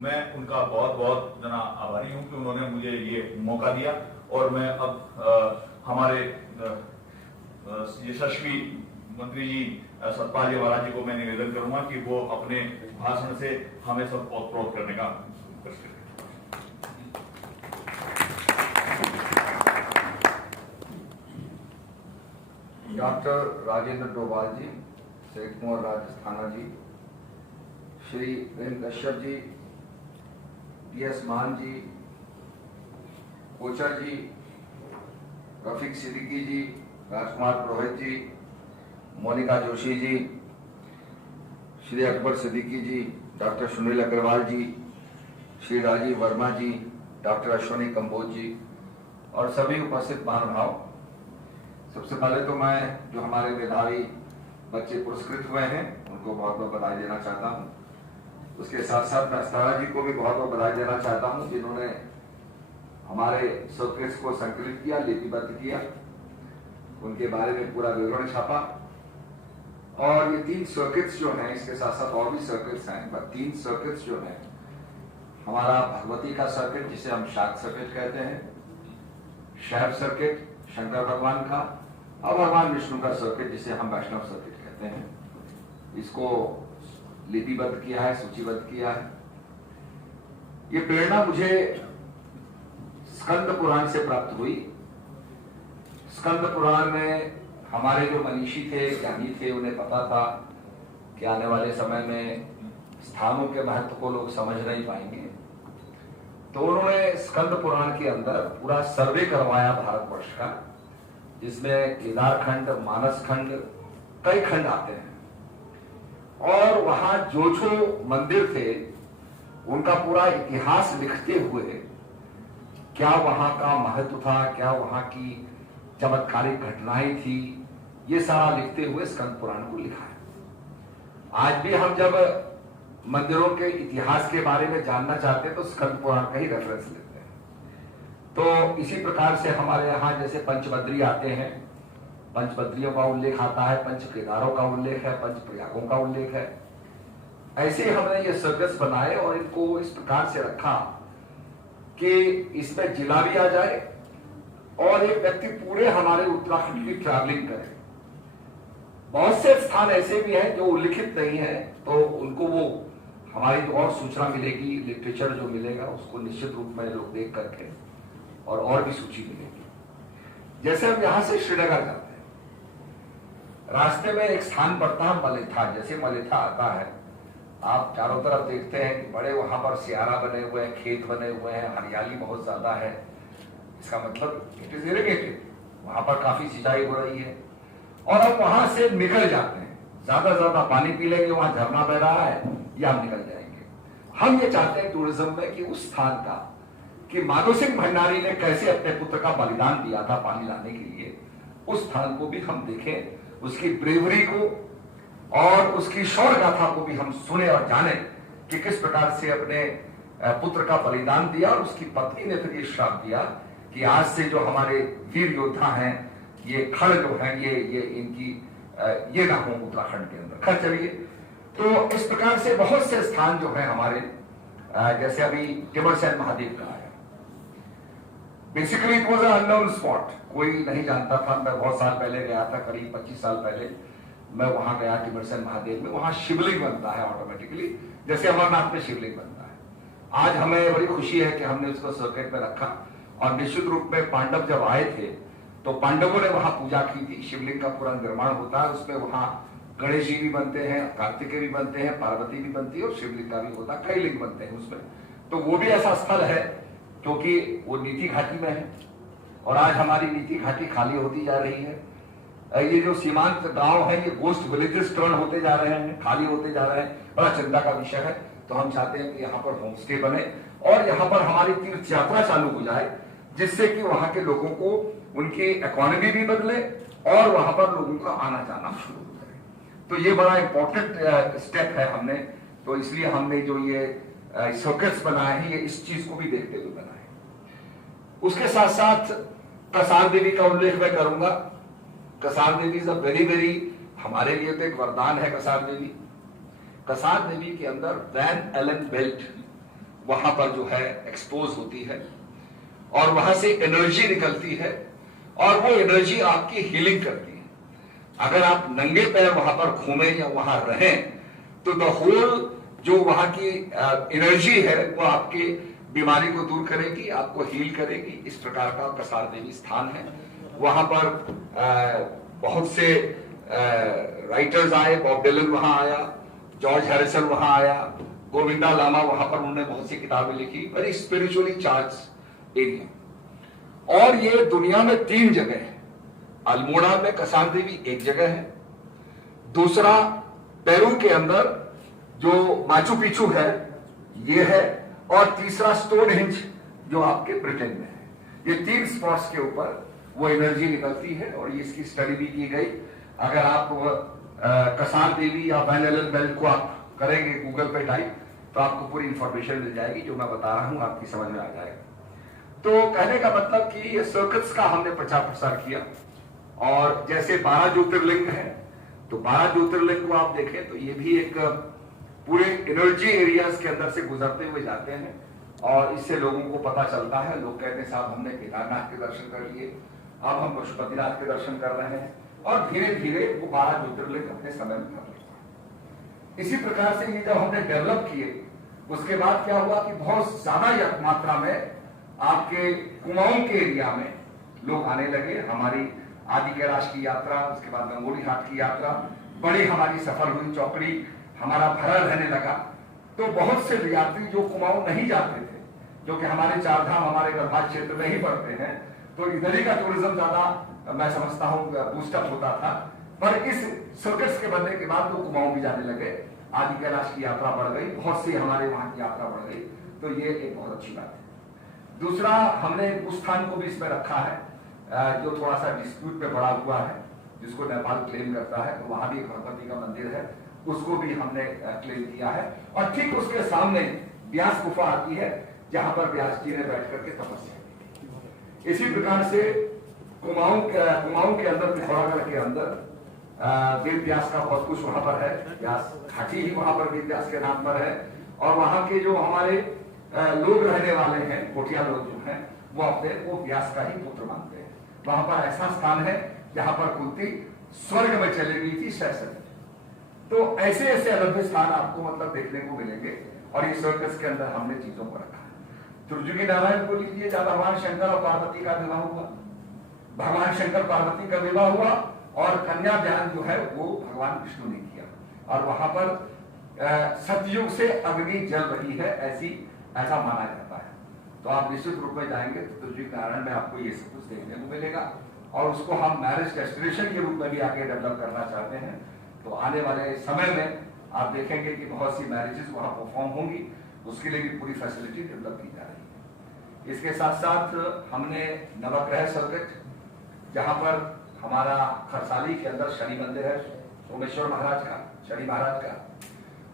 मैं उनका बहुत बहुत जना आभारी हूं कि उन्होंने मुझे ये मौका दिया और मैं अब हमारे यशस्वी मंत्री जी सतपाल जी महाराज जी को मैं निवेदन करूंगा कि वो अपने भाषण से हमें सब ओतप्रोत करने का कोशिश करें। डॉक्टर राजेंद्र डोभाल जी, सेठ कुंवर राजस्थाना जी, श्री प्रेम कश्यप जी, PS मान जी, कोचर जी, रफीक सिद्दीकी जी, राजकुमार पुरोहित जी, मोनिका जोशी जी, श्री अकबर सिद्दीकी जी, डॉक्टर सुनील अग्रवाल जी, श्री राजीव वर्मा जी, डॉक्टर अश्विनी कंबोज जी और सभी उपस्थित महानुभाव। सबसे पहले तो मैं जो हमारे मेधावी बच्चे पुरस्कृत हुए हैं उनको बहुत बहुत बधाई देना चाहता हूं। उसके साथ साथ मैं अस्ताना जी को भी बहुत बहुत बधाई देना चाहता हूं जिन्होंने हमारे सर्किट्स को संकलित किया, लिपिबद्ध किया, उनके बारे में पूरा विवरण छापा। और ये 3 सर्किट्स जो हैं, इसके साथ साथ और भी सर्किट्स हैं, पर 3 सर्किट्स जो हैं, हमारा भगवती का सर्किट जिसे हम शाक्त सर्किट कहते हैं, शैव सर्किट शंकर भगवान का, और भगवान विष्णु का सर्किट जिसे हम वैष्णव सर्किट कहते हैं, इसको लिपिबद्ध किया है, सूचीबद्ध किया है। ये प्रेरणा मुझे स्कंद पुराण से प्राप्त हुई। स्कंद पुराण में हमारे जो मनीषी थे, ज्ञानी थे, उन्हें पता था कि आने वाले समय में स्थानों के महत्व को लोग समझ नहीं पाएंगे, तो उन्होंने स्कंद पुराण के अंदर पूरा सर्वे करवाया भारतवर्ष का, जिसमें केदार खंड, मानस खंड, कई खंड आते हैं। और वहां जो मंदिर थे उनका पूरा इतिहास लिखते हुए क्या वहां का महत्व था, क्या वहां की चमत्कारिक घटनाएं थी, ये सारा लिखते हुए स्कंद पुराण को लिखा है। आज भी हम जब मंदिरों के इतिहास के बारे में जानना चाहते हैं तो स्कंद पुराण का ही रेफरेंस लेते हैं। तो इसी प्रकार से हमारे यहाँ जैसे पंचबद्री आते हैं, पंचबद्रियों का उल्लेख आता है, पंच केदारों का उल्लेख है, पंच प्रयागों का उल्लेख है। ऐसे ही हमने ये सर्कस बनाए और इनको इस प्रकार से रखा कि इसमें जिला भी आ जाए और एक व्यक्ति पूरे हमारे उत्तराखंड की ट्रैवलिंग करे। बहुत से स्थान ऐसे भी हैं जो उल्लिखित नहीं है, तो उनको वो हमारी जो और सूचना मिलेगी, लिटरेचर जो मिलेगा उसको निश्चित रूप में लोग देख करके और भी सूची मिलेगी। जैसे हम यहां से श्रीनगर जाते हैं, रास्ते में एक स्थान पड़ता है मलेथा। जैसे मलेथा आता है, आप चारों तरफ देखते हैं कि बड़े वहां पर सियारा बने हुए हैं, खेत बने हुए हैं, हरियाली बहुत ज्यादा है। इसका मतलब इट इज इरिगेटेड, वहां पर काफी सिंचाई हो रही है। और हम वहां से निकल जाते हैं, ज्यादा पानी पी लेंगे, वहां झरना बह रहा है, या हम निकल जाएंगे। हम ये चाहते हैं टूरिज्म में कि उस स्थान का, कि माधो सिंह भंडारी ने कैसे अपने पुत्र का बलिदान दिया था पानी लाने के लिए, उस स्थान को भी हम देखें, उसकी ब्रेवरी को और उसकी शौर्य गाथा को भी हम सुने और जाने कि किस प्रकार से अपने पुत्र का बलिदान दिया। और उसकी पत्नी ने फिर ये श्राप दिया कि आज से जो हमारे वीर योद्धा हैं, ये खड़ जो है, ये इनकी ये ना हो उत्तराखंड के अंदर। खैर चलिए, तो इस प्रकार से बहुत से स्थान जो है हमारे, जैसे अभी टिमरसैन महादेव का आया, basically it was a unknown spot, कोई नहीं जानता था। मैं बहुत साल पहले गया था, करीब 25 साल पहले मैं वहां गया टिमरसैन महादेव में। वहां शिवलिंग बनता है ऑटोमेटिकली, जैसे अमरनाथ में शिवलिंग बनता है। आज हमें बड़ी खुशी है कि हमने उसको सर्किट में रखा। और निश्चित रूप में पांडव जब आए थे तो पांडवों ने वहां पूजा की थी। शिवलिंग का पूरा निर्माण होता है, उसमें वहां गणेश जी भी बनते हैं, कार्तिकेय भी बनते हैं, पार्वती भी बनती है और शिवलिंग का भी होता है, कई लिंग बनते हैं उसमें। तो वो भी ऐसा स्थल है क्योंकि वो नीति घाटी में है। और आज हमारी नीति घाटी खाली होती जा रही है। ये जो सीमांत गांव है, ये गोस्ट विलेजेस टर्न होते जा रहे हैं, खाली होते जा रहे हैं, बड़ा चिंता का विषय है। तो हम चाहते हैं कि यहाँ पर होम स्टे बने और यहाँ पर हमारी तीर्थ यात्रा चालू हो जाए, जिससे कि वहां के लोगों को उनकी इकोनॉमी भी बदले और वहां पर लोगों का आना जाना शुरू हो जाए। तो ये बड़ा इंपॉर्टेंट स्टेप है हमने, तो इसलिए हमने जो ये सर्कस बनाए हैं, ये इस चीज को भी देखते हुए बनाए। उसके साथ साथ कसार देवी का उल्लेख मैं करूंगा। कसार देवी इज अ वेरी हमारे लिए तो एक वरदान है। कसार देवी के अंदर वैन एलन बेल्ट वहां पर जो है एक्सपोज होती है और वहां से एनर्जी निकलती है और वो एनर्जी आपकी हीलिंग करती है। अगर आप नंगे पैर वहां पर घूमें या वहां रहें तो द होल जो वहां की एनर्जी है वो आपकी बीमारी को दूर करेगी, आपको हील करेगी। इस प्रकार का कसार देवी स्थान है। वहां पर बहुत से राइटर्स आए, बॉब डिलन वहां आया, जॉर्ज हैरिसन वहां आया, गोविंदा लामा वहां पर उन्होंने बहुत सी किताबें लिखी। Very spiritually charge area. और ये दुनिया में 3 जगह है। अल्मोड़ा में कसार देवी एक जगह है, दूसरा पेरू के अंदर जो माचू पिचू है ये है, और तीसरा स्टोनहेंज जो आपके ब्रिटेन में है। ये 3 स्पॉट्स के ऊपर वो एनर्जी निकलती है और ये इसकी स्टडी भी की गई। अगर आप कसार देवी या वैन एलन बेल्ट को आप करेंगे गूगल पे टाइप तो आपको पूरी इंफॉर्मेशन मिल जाएगी। जो मैं बता रहा हूं आपकी समझ में आ जाएगा। तो कहने का मतलब कि ये सर्कट्स का हमने प्रचार प्रसार किया। और जैसे 12 ज्योतिर्लिंग है तो 12 ज्योतिर्लिंग को आप देखें तो ये भी एक पूरे एनर्जी एरियाज के अंदर से गुजरते हुए जाते हैं और इससे लोगों को पता चलता है। लोग कहते हैं साहब हमने केदारनाथ के दर्शन कर लिए, अब हम पशुपतिनाथ के दर्शन कर रहे हैं, और धीरे धीरे वो 12 ज्योतिर्लिंग अपने समय में कर लेते हैं। इसी प्रकार से ये जब हमने डेवलप किए उसके बाद क्या हुआ कि बहुत ज्यादा मात्रा में आपके कुमाऊं के एरिया में लोग आने लगे। हमारी आदि कैलाश की यात्रा, उसके बाद गंगोली घाट की यात्रा बड़ी हमारी सफल हुई, चौकड़ी हमारा भरा रहने लगा। तो बहुत से यात्री जो कुमाऊं नहीं जाते थे, जो कि हमारे 4 धाम हमारे गढ़वाल क्षेत्र में ही पड़ते हैं, तो इधर ही का टूरिज्म ज्यादा मैं समझता हूं बूस्टअप होता था। पर इस सर्कट्स के बनने के बाद वो कुमाऊं भी जाने लगे, आदि कैलाश की यात्रा बढ़ गई, बहुत सी हमारे वहां की यात्रा बढ़ गई। तो ये एक बहुत अच्छी बात है। दूसरा, हमने उस स्थान को भी इसमें रखा है जो थोड़ा सा डिस्प्यूट पे पड़ा हुआ है, जिसको नेपाल क्लेम करता है। तो वहां भी एक भगवती का मंदिर है, उसको भी हमने क्लेम किया है। और ठीक उसके सामने व्यास गुफा आती है जहां पर व्यास जी ने बैठ करके तपस्या की। इसी प्रकार से कुमाऊं के अंदर, पिथौरागढ़ के अंदर वेद व्यास का बहुत कुछ वहां पर है। व्यास घाटी ही वहां पर वेद व्यास के नाम पर है। और वहां के जो हमारे लोग रहने वाले हैं, कोटिया लोग जो हैं, वो अपने को व्यास का ही पुत्र मानते हैं। वहां पर ऐसा स्थान है जहां पर कुंती स्वर्ग में चली गई थी शैशव। तो ऐसे ऐसे अलग स्थान आपको मतलब देखने को मिलेंगे। और इस सर्कस के अंदर हमने चीजों को रखा है। त्रिजुगी नारायण को लीजिए, जहां भगवान शंकर और पार्वती का विवाह हुआ, भगवान शंकर पार्वती का विवाह हुआ और कन्या दान जो है वो भगवान विष्णु ने किया। और वहां पर सतयुग से अग्नि जल रही है, ऐसा माना जाता है। तो आप निश्चित रूप में जाएंगे तो त्रिजुगी नारायण में आपको ये सब कुछ देखने को मिलेगा। और उसको हम मैरिज डेस्टिनेशन के रूप में भी आगे डेवलप करना चाहते हैं। तो आने वाले समय में आप देखेंगे कि बहुत सी मैरिजेस वहां परफॉर्म होंगी, उसके लिए भी पूरी फैसिलिटी डेवलप की जा रही है। इसके साथ साथ हमने नवग्रह सर्किट, जहां पर हमारा खरसाली के अंदर शनि मंदिर है, सोमेश्वर महाराज का, शनि महाराज का,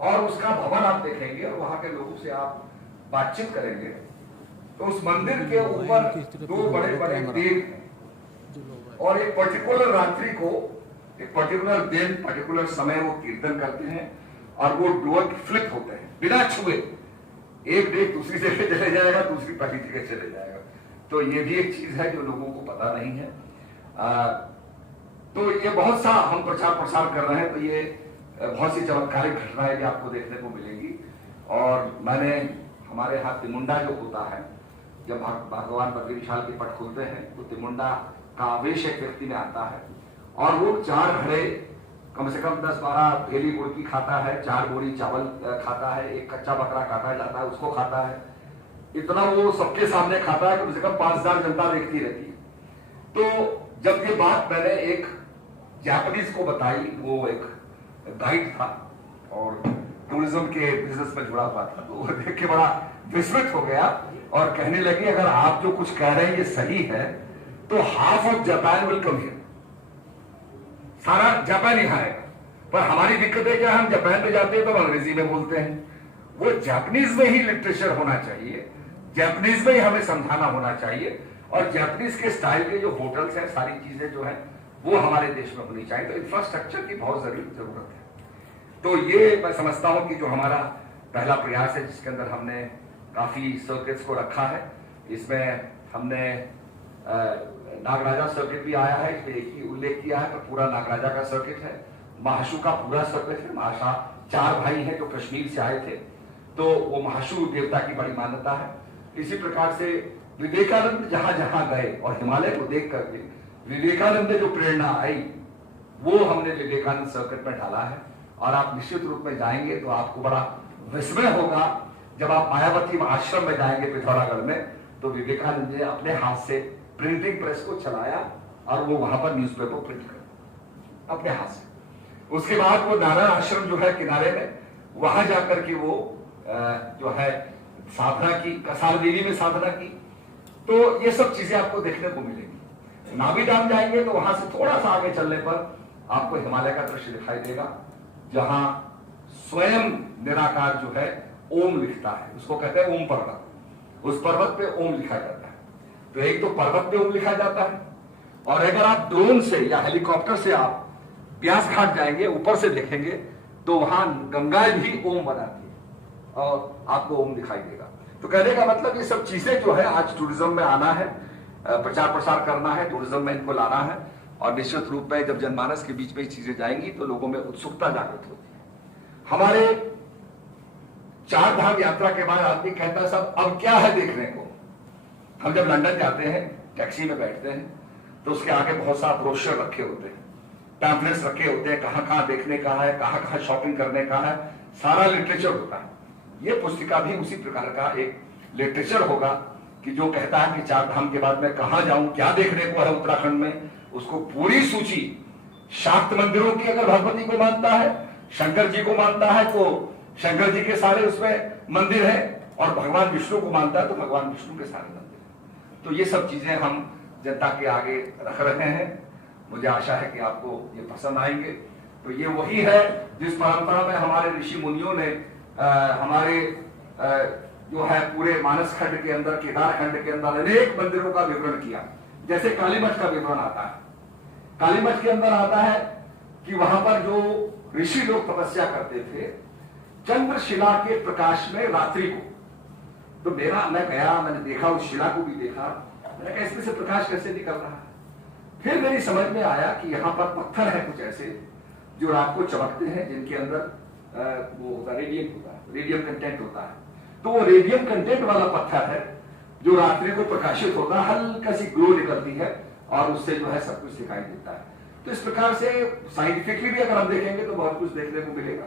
और उसका भवन आप देखेंगे और वहां के लोगों से आप बातचीत करेंगे तो उस मंदिर के ऊपर 2 बड़े बड़े पेड़ हैं और एक पर्टिकुलर रात्रि को, एक पर्टिकुलर दिन, पर्टिकुलर समय वो कीर्तन करते हैं और वो डोर फ्लिप होते हैं बिना छुए। एक डेग दूसरी जगह चले जाएगा, दूसरी पहली जगह चले जाएगा। तो ये भी एक चीज है जो लोगों को पता नहीं है। तो ये बहुत सा हम प्रचार प्रसार कर रहे हैं। तो ये बहुत सी चमत्कारिक घटनाएं भी आपको देखने को मिलेंगी। और मैंने हमारे यहाँ तिमुंडा जो होता है, जब भगवान बद्री विशाल के पट खुलते हैं तो तिमुंडा का आवेश एक व्यक्ति में आता है और वो 4 घड़े कम से कम 10-12 भेली गुड़ की खाता है, 4 बोरी चावल खाता है, एक कच्चा बकरा काटा जाता है उसको खाता है। इतना वो सबके सामने खाता है, कम से कम 5000 जनता देखती रहती है। तो जब ये बात मैंने एक जापानीज को बताई, वो एक गाइड था और टूरिज्म के बिजनेस में जुड़ा हुआ था, तो वो देख के बड़ा विस्मित हो गया और कहने लगे अगर आप जो कुछ कह रहे हैं ये सही है तो half of Japan will come here, सारा जापान यहाँ आएगा। पर हमारी दिक्कत है क्या, हम जापान में जाते हैं तो अंग्रेजी में बोलते हैं। वो जापानीज में ही लिटरेचर होना चाहिए, जापानीज में ही हमें समझाना होना चाहिए और जापानीज के स्टाइल के जो होटल्स हैं, सारी चीजें जो है वो हमारे देश में होनी चाहिए। तो इंफ्रास्ट्रक्चर की बहुत जरूरत है। तो ये मैं समझता हूं कि जो हमारा पहला प्रयास है जिसके अंदर हमने काफी सर्किट्स को रखा है। इसमें हमने नागराजा सर्किट भी आया है, इसमें एक ही उल्लेख किया है, तो पूरा नागराजा का सर्किट है। महाशु का पूरा सर्किट है। महाशा 4 भाई हैं जो कश्मीर से आए थे, तो वो महाशु देवता की बड़ी मान्यता है। इसी प्रकार से विवेकानंद जहां जहां गए और हिमालय को देख करके विवेकानंद ने जो प्रेरणा आई वो हमने विवेकानंद सर्किट में डाला है। और आप निश्चित रूप में जाएंगे तो आपको बड़ा विस्मय होगा जब आप मायावती आश्रम में जाएंगे पिथौरागढ़ में, तो विवेकानंद ने अपने हाथ से प्रिंटिंग प्रेस को चलाया और वो वहां पर न्यूज़पेपर प्रिंट कर अपने हाथ से। उसके बाद वो नारायण आश्रम जो है किनारे में, वहां जाकर के वो जो है साधना की, कसार देवी में साधना की। तो ये सब चीजें आपको देखने को मिलेंगी। नाभी धाम जाएंगे तो वहां से थोड़ा सा आगे चलने पर आपको हिमालय का दृश्य दिखाई देगा, जहां स्वयं निराकार जो है ओम लिखता है, उसको कहते हैं ओम पर्वत। उस पर्वत पे ओम लिखा जाता है। तो एक तो पर्वत पे ओम लिखा जाता है, और अगर आप ड्रोन से या हेलीकॉप्टर से आप ब्यास घाट जाएंगे, ऊपर से देखेंगे तो वहां गंगा भी ओम बनाती है और आपको ओम दिखाई देगा। तो कहने का मतलब ये सब चीजें जो है आज टूरिज्म में आना है, प्रचार प्रसार करना है, टूरिज्म में इनको लाना है। और निश्चित रूप में जब जनमानस के बीच में ये चीजें जाएंगी तो लोगों में उत्सुकता जागृत होती है। हमारे 4 धाम यात्रा के बाद आदमी कहता है साहब अब क्या है देखने को। हम जब लंदन जाते हैं, टैक्सी में बैठते हैं, तो उसके आगे बहुत सारे ब्रोशर रखे होते हैं, पैम्फलेट्स रखे होते हैं, कहां कहां देखने का है, कहां कहां शॉपिंग करने का है, सारा लिटरेचर होता है। ये पुस्तिका भी उसी प्रकार का एक लिटरेचर होगा कि जो कहता है कि 4 धाम के बाद मैं कहां जाऊं, क्या देखने को है उत्तराखंड में, उसको पूरी सूची, शाक्त मंदिरों की अगर भगवती को मानता है, शंकर जी को मानता है तो शंकर जी के सारे उसमें मंदिर है, और भगवान विष्णु को मानता है तो भगवान विष्णु के सारे मंदिर है। तो ये सब चीजें हम जनता के आगे रख रहे हैं। मुझे आशा है कि आपको ये पसंद आएंगे। तो ये वही है जिस परंपरा में हमारे ऋषि मुनियों ने हमारे जो है पूरे मानस खंड के अंदर, केदार खंड के अंदर अनेक मंदिरों का विवरण किया। जैसे कालीमठ का विवरण आता है, कालीमठ के अंदर आता है कि वहां पर जो ऋषि लोग तपस्या करते थे, चंद्रशिला के प्रकाश में रात्रि को, तो मैं गया, मैंने देखा, उस शिला को भी देखा, मैंने कहा इसमें से प्रकाश कैसे निकल रहा है। फिर मेरी समझ में आया कि यहाँ पर पत्थर है कुछ ऐसे जो रात को चमकते हैं, जिनके अंदर वो होता है, रेडियम होता है, रेडियम कंटेंट होता है। तो वो रेडियम कंटेंट वाला पत्थर है जो रात्रि को प्रकाशित होता है, हल्का सी ग्लो निकलती है और उससे जो है सब कुछ दिखाई देता है। तो इस प्रकार से साइंटिफिकली भी अगर हम देखेंगे तो बहुत कुछ देखने को मिलेगा।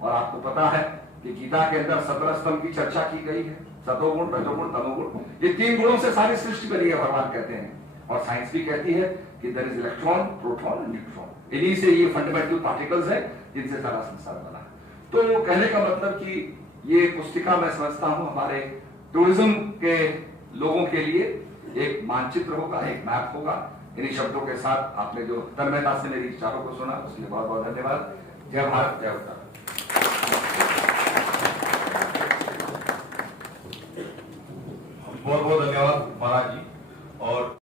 और आपको पता है कि गीता के अंदर 17 स्तंभ की चर्चा की गई है, सतोगुण, रजोगुण, तमोगुण, ये 3 गुणों से सारी सृष्टि बनी है, भगवान कहते हैं। और साइंस भी कहती है कि there is electron, proton, neutron, इन्हीं से ये फंडामेंटल पार्टिकल्स है जिनसे सारा संसार बना है। तो कहने का मतलब कि ये पुस्तिका मैं समझता हूं हमारे टूरिज्म के लोगों के लिए एक मानचित्र होगा, एक मैप होगा। इन्हीं शब्दों के साथ आपने जो तन्मयता से मेरी विचारों को सुना उसके लिए बहुत बहुत धन्यवाद। जय भारत, जय उत्तराखंड। बहुत बहुत धन्यवाद महाराज जी।